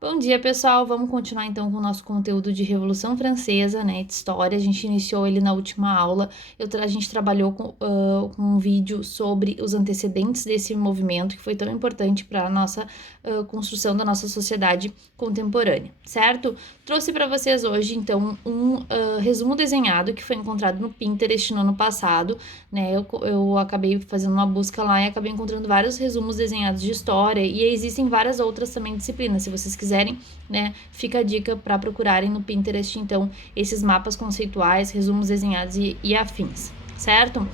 Bom dia, pessoal. Vamos continuar então com o nosso conteúdo de Revolução Francesa, né, de história. A gente iniciou ele na última aula. A gente trabalhou com um vídeo sobre os antecedentes desse movimento que foi tão importante para a nossa construção da nossa sociedade contemporânea, certo? Trouxe para vocês hoje então um resumo desenhado que foi encontrado no Pinterest no ano passado, né? Eu acabei fazendo uma busca lá e acabei encontrando vários resumos desenhados de história e existem várias outras também disciplinas. Se vocês quiserem, né, fica a dica para procurarem no Pinterest, então, esses mapas conceituais, resumos desenhados e afins, certo?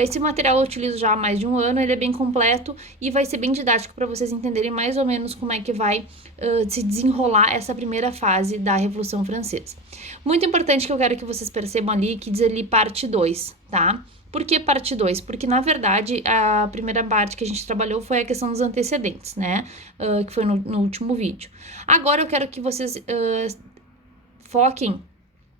Esse material eu utilizo já há mais de um ano, ele é bem completo e vai ser bem didático para vocês entenderem mais ou menos como é que vai se desenrolar essa primeira fase da Revolução Francesa. Muito importante que eu quero que vocês percebam ali, que diz ali parte 2, tá? Por que parte 2? Porque, na verdade, a primeira parte que a gente trabalhou foi a questão dos antecedentes, né? Que foi no último vídeo. Agora eu quero que vocês foquem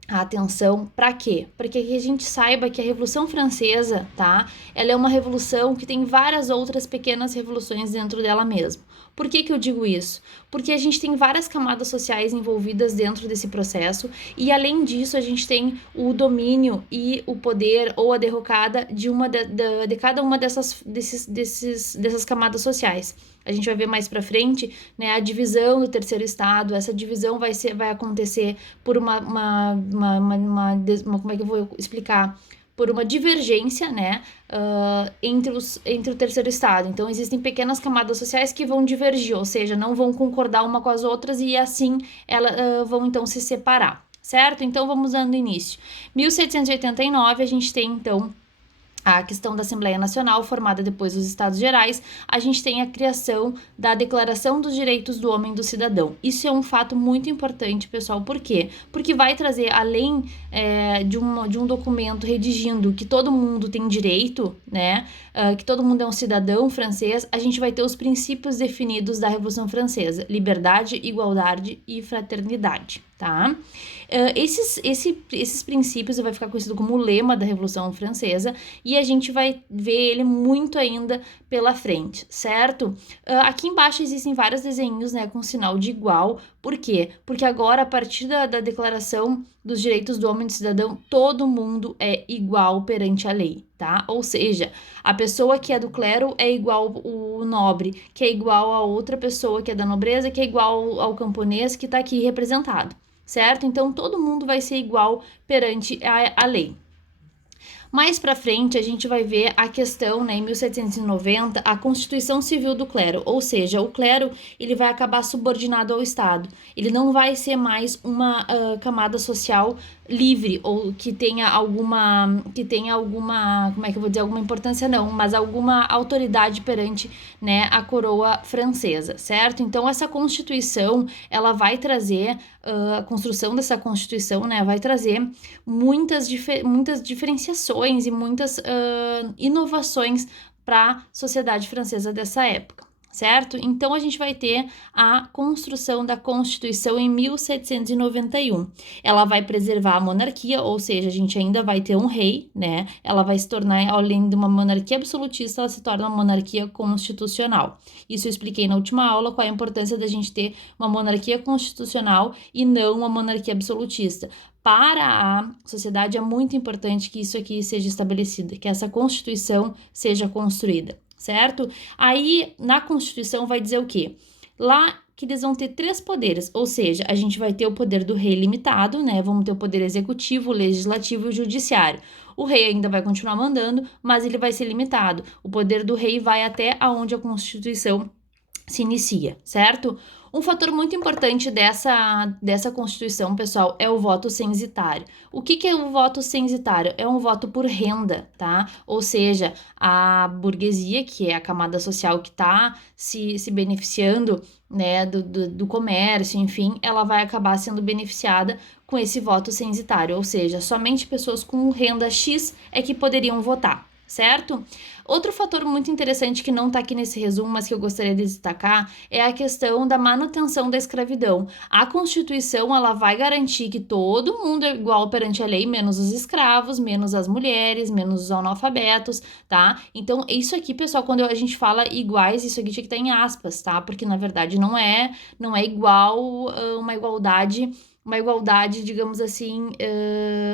a atenção para quê? Para que a gente saiba que a Revolução Francesa, tá? Ela é uma revolução que tem várias outras pequenas revoluções dentro dela mesma. Por que eu digo isso? Porque a gente tem várias camadas sociais envolvidas dentro desse processo e, além disso, a gente tem o domínio e o poder ou a derrocada de cada uma dessas camadas sociais. A gente vai ver mais para frente, né, a divisão do terceiro estado. Essa divisão vai acontecer por como é que eu vou explicar? Por uma divergência, né, entre o terceiro estado. Então, existem pequenas camadas sociais que vão divergir, ou seja, não vão concordar uma com as outras e assim elas vão então se separar, certo? Então, vamos dando início. 1789, a gente tem então a questão da Assembleia Nacional, formada depois dos Estados Gerais, a gente tem a criação da Declaração dos Direitos do Homem e do Cidadão. Isso é um fato muito importante, pessoal. Por quê? Porque vai trazer, além de um documento redigindo que todo mundo tem direito, né, que todo mundo é um cidadão francês, a gente vai ter os princípios definidos da Revolução Francesa: liberdade, igualdade e fraternidade, tá? Esses princípios vai ficar conhecido como o lema da Revolução Francesa e a gente vai ver ele muito ainda pela frente, certo? Aqui embaixo existem vários desenhos, né, com sinal de igual. Por quê? Porque agora, a partir da Declaração dos Direitos do Homem e do Cidadão, todo mundo é igual perante a lei, tá? Ou seja, a pessoa que é do clero é igual o nobre, que é igual a outra pessoa que é da nobreza, que é igual ao camponês que está aqui representado, certo? Então, todo mundo vai ser igual perante a lei. Mais para frente, a gente vai ver a questão, né, em 1790, a Constituição Civil do Clero, ou seja, o clero ele vai acabar subordinado ao Estado. Ele não vai ser mais uma camada social livre ou que tenha alguma, como é que eu vou dizer, alguma importância não, mas alguma autoridade perante, né, a coroa francesa, certo? Então essa Constituição, ela vai trazer a construção dessa Constituição, né, vai trazer muitas diferenciações e muitas inovações para a sociedade francesa dessa época, certo? Então, a gente vai ter a construção da Constituição em 1791. Ela vai preservar a monarquia, ou seja, a gente ainda vai ter um rei, né? Ela vai se tornar, além de uma monarquia absolutista, ela se torna uma monarquia constitucional. Isso eu expliquei na última aula, qual é a importância da gente ter uma monarquia constitucional e não uma monarquia absolutista. Para a sociedade é muito importante que isso aqui seja estabelecido, que essa Constituição seja construída, certo? Aí, na Constituição vai dizer o quê? Lá que eles vão ter 3 poderes, ou seja, a gente vai ter o poder do rei limitado, né? Vamos ter o poder executivo, o legislativo e o judiciário. O rei ainda vai continuar mandando, mas ele vai ser limitado. O poder do rei vai até aonde a Constituição se inicia, certo? Um fator muito importante dessa Constituição, pessoal, é o voto censitário. O que é o voto censitário? É um voto por renda, tá? Ou seja, a burguesia, que é a camada social que está se beneficiando, né, do comércio, enfim, ela vai acabar sendo beneficiada com esse voto censitário, ou seja, somente pessoas com renda X é que poderiam votar, certo? Outro fator muito interessante que não está aqui nesse resumo, mas que eu gostaria de destacar, é a questão da manutenção da escravidão. A Constituição, ela vai garantir que todo mundo é igual perante a lei, menos os escravos, menos as mulheres, menos os analfabetos, tá? Então, isso aqui, pessoal, quando a gente fala iguais, isso aqui tinha que estar em aspas, tá? Porque, na verdade, não é igual, uma igualdade, digamos assim,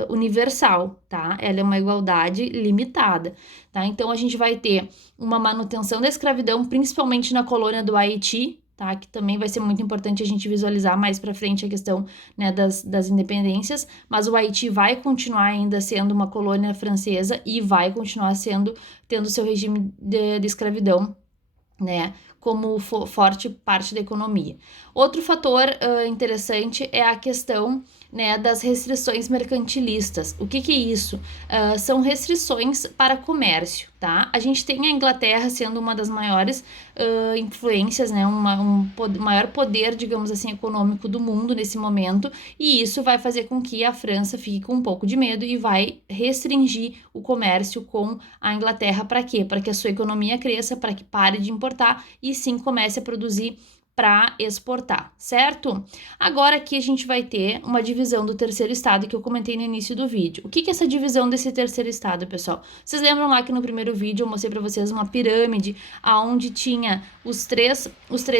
universal, tá? Ela é uma igualdade limitada, tá? Então, a gente vai ter uma manutenção da escravidão, principalmente na colônia do Haiti, tá? Que também vai ser muito importante a gente visualizar mais para frente a questão, né, das independências, mas o Haiti vai continuar ainda sendo uma colônia francesa e vai continuar tendo seu regime de escravidão, né, como forte parte da economia. Outro fator interessante é a questão, né, das restrições mercantilistas. O que é isso? São restrições para comércio, tá? A gente tem a Inglaterra sendo uma das maiores influências, né, maior poder, digamos assim, econômico do mundo nesse momento, e isso vai fazer com que a França fique com um pouco de medo e vai restringir o comércio com a Inglaterra. Para quê? Para que a sua economia cresça, para que pare de importar e sim comece a produzir para exportar, certo? Agora aqui a gente vai ter uma divisão do terceiro estado que eu comentei no início do vídeo. O que é essa divisão desse terceiro estado, pessoal? Vocês lembram lá que no primeiro vídeo eu mostrei para vocês uma pirâmide aonde tinha os três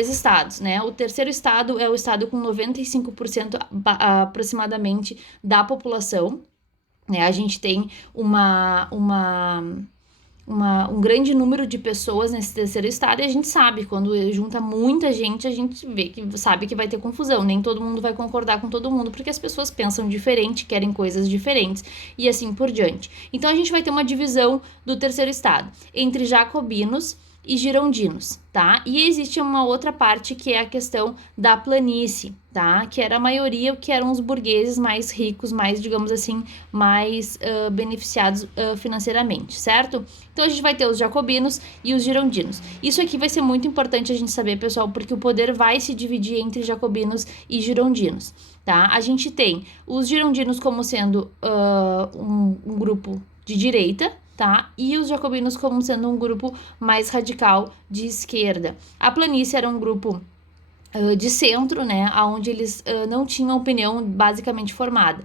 estados, né? O terceiro estado é o estado com 95% aproximadamente da população, né? A gente tem um grande número de pessoas nesse terceiro estado, e a gente sabe, quando junta muita gente, a gente sabe que vai ter confusão, nem todo mundo vai concordar com todo mundo, porque as pessoas pensam diferente, querem coisas diferentes, e assim por diante. Então a gente vai ter uma divisão do terceiro estado, entre jacobinos e girondinos, tá? E existe uma outra parte que é a questão da planície, tá? Que era a maioria, que eram os burgueses mais ricos, mais, digamos assim, mais beneficiados financeiramente, certo? Então a gente vai ter os jacobinos e os girondinos. Isso aqui vai ser muito importante a gente saber, pessoal, porque o poder vai se dividir entre jacobinos e girondinos, tá? A gente tem os girondinos como sendo um grupo de direita, tá? E os jacobinos como sendo um grupo mais radical de esquerda. A planície era um grupo de centro, né? Onde eles não tinham opinião basicamente formada.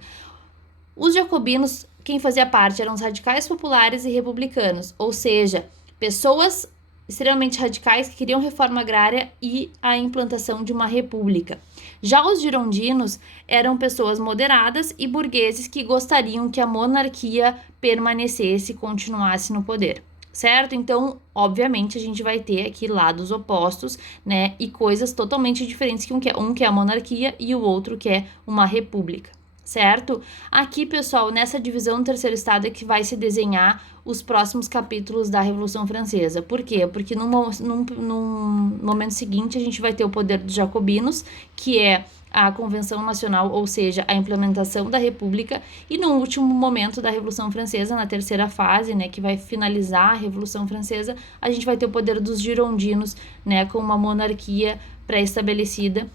Os jacobinos, quem fazia parte eram os radicais populares e republicanos, ou seja, pessoas extremamente radicais que queriam reforma agrária e a implantação de uma república. Já os girondinos eram pessoas moderadas e burgueses que gostariam que a monarquia permanecesse e continuasse no poder, certo? Então, obviamente, a gente vai ter aqui lados opostos, né, e coisas totalmente diferentes, que um quer a monarquia e o outro quer uma república, certo? Aqui, pessoal, nessa divisão do terceiro estado é que vai se desenhar os próximos capítulos da Revolução Francesa. Por quê? Porque num momento seguinte a gente vai ter o poder dos jacobinos, que é a Convenção Nacional, ou seja, a implementação da República, e no último momento da Revolução Francesa, na terceira fase, né, que vai finalizar a Revolução Francesa, a gente vai ter o poder dos girondinos, né, com uma monarquia pré-estabelecida,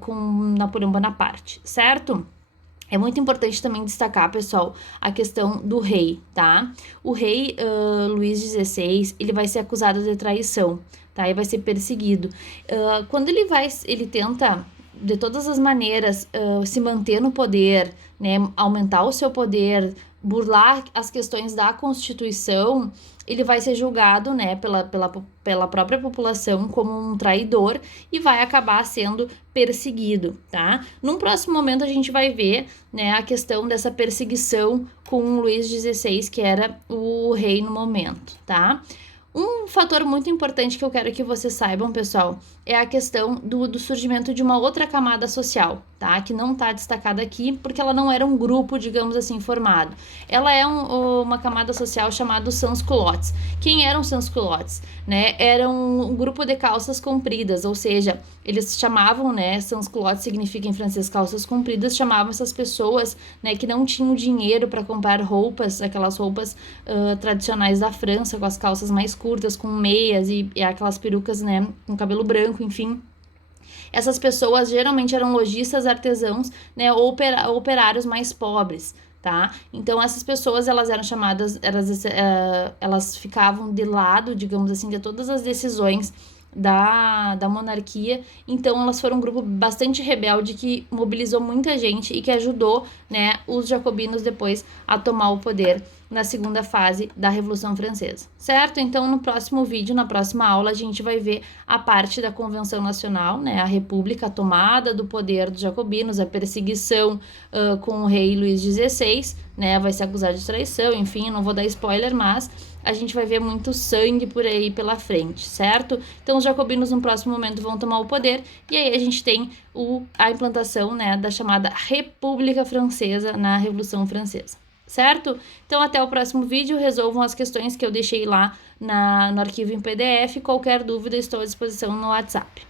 com Napoleão Bonaparte, certo? É muito importante também destacar, pessoal, a questão do rei, tá? O rei Luís XVI, ele vai ser acusado de traição, tá? E vai ser perseguido. Quando ele tenta, de todas as maneiras, se manter no poder, né? Aumentar o seu poder, burlar as questões da Constituição, ele vai ser julgado, né, pela própria população como um traidor e vai acabar sendo perseguido, tá? Num próximo momento a gente vai ver, né, a questão dessa perseguição com Luís XVI, que era o rei no momento, tá? Um fator muito importante que eu quero que vocês saibam, pessoal, é a questão do surgimento de uma outra camada social, tá? Que não tá destacada aqui, porque ela não era um grupo, digamos assim, formado. Ela é uma camada social chamada sans-culottes. Quem eram sans-culottes? Né? Era um grupo de calças compridas, ou seja, eles chamavam, né, sans-culottes significa em francês calças compridas, chamavam essas pessoas, né, que não tinham dinheiro para comprar roupas, aquelas roupas tradicionais da França, com as calças mais curtas, com meias e aquelas perucas, né, com cabelo branco, enfim. Essas pessoas geralmente eram lojistas, artesãos, né, ou operários mais pobres, tá? Então, essas pessoas, elas eram chamadas, elas ficavam de lado, digamos assim, de todas as decisões da monarquia. Então, elas foram um grupo bastante rebelde que mobilizou muita gente e que ajudou, né, os jacobinos depois a tomar o poder na segunda fase da Revolução Francesa, certo? Então, no próximo vídeo, na próxima aula, a gente vai ver a parte da Convenção Nacional, né, a República, a tomada do poder dos jacobinos, a perseguição com o rei Luís XVI, né, vai ser acusado de traição, enfim, não vou dar spoiler, mas a gente vai ver muito sangue por aí pela frente, certo? Então, os jacobinos, no próximo momento, vão tomar o poder, e aí a gente tem a implantação, né, da chamada República Francesa na Revolução Francesa, certo? Então, até o próximo vídeo, resolvam as questões que eu deixei lá no arquivo em PDF. Qualquer dúvida, estou à disposição no WhatsApp.